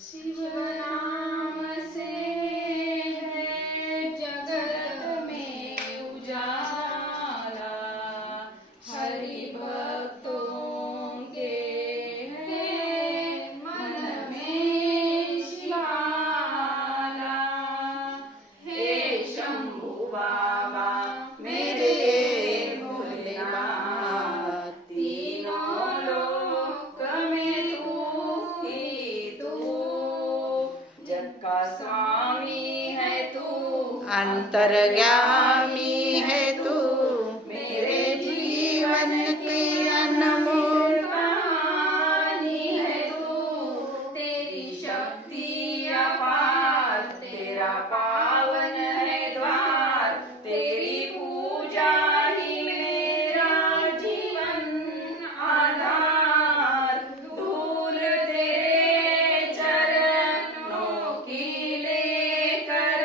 शिव नाम से है जगत में उजाला, हरि भक्तों के है मन में शिवाला। हे शंभु बाबा मेरे भोलेनाथ, तीनों लोक में तू ही तू, जग का स्वामी है तू, अंतर्यामी है तू, मेरे जीवन की अनमोल कहानी है तू। तेरी शक्ति अपार, तेरा पावन है द्वार, तेरी पूजा ही मेरा जीवन आधार। धूल तेरे चरणों की लेकर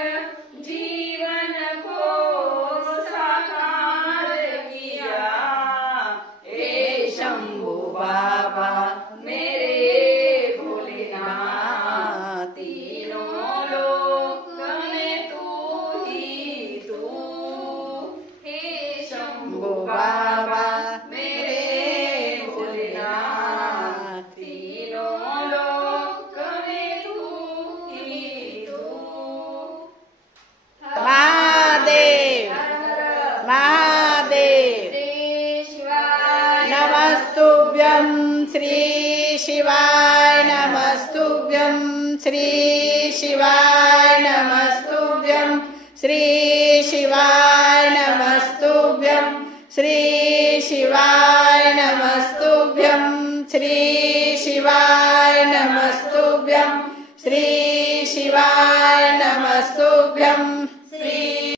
जीवन को साकार किया। हे शंभु बाबा मेरे भोलेनाथ, तीनों लोक में तू ही तू। हे शंभु बाबा मेरे भोलेनाथ, तीनों लोक में तू ही तू। महादेव महादेव नमस्तुभ्यं श्री शिवाय, नमस्तुभ्यं श्री शिवाय, नमस्तुभ्यं श्री शिवाय, नमस्तुभ्यं श्री शिवाय, नमस्तुभ्यं श्री शिवाय, नमस्तुभ्यं श्री शिवाय, नमस्तुभ्यं श्री